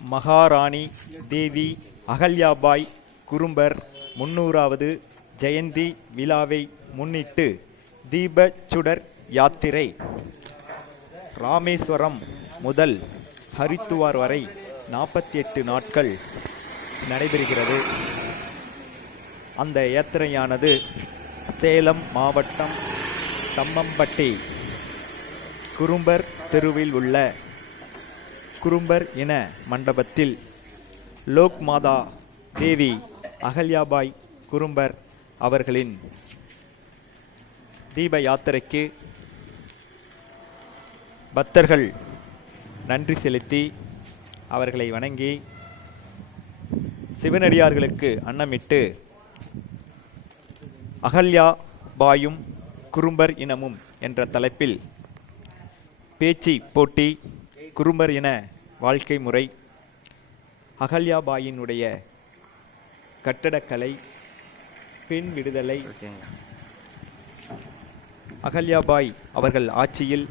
மகாராணி தேவி அகல்யாபாய் குறும்பர் முன்னூறாவது ஜெயந்தி விழாவை முன்னிட்டு தீபச்சுடர் யாத்திரை. ராமேஸ்வரம் முதல் ஹரித்துவார் வரை நாற்பத்தி எட்டு நாட்கள் நடைபெறுகிறது. அந்த யாத்திரையானது சேலம் மாவட்டம் தம்மம்பட்டி குறும்பர் தெருவில் உள்ள குறும்பர் இன மண்டபத்தில் லோக் மாதா தேவி அகல்யாபாய் குறும்பர் அவர்களின் தீப யாத்திரைக்கு பக்தர்கள் நன்றி செலுத்தி அவர்களை வணங்கி சிவனடியார்களுக்கு அன்னமிட்டு அகல்யா பாயும் குறும்பர் இனமும் என்ற தலைப்பில் பேச்சு போட்டி குறும்பர் இன வாழ்க்கை முறை. அகல்யாபாயினுடைய கட்டடக்கலை பெண் விடுதலை. அகல்யாபாய் அவர்கள் ஆட்சியில்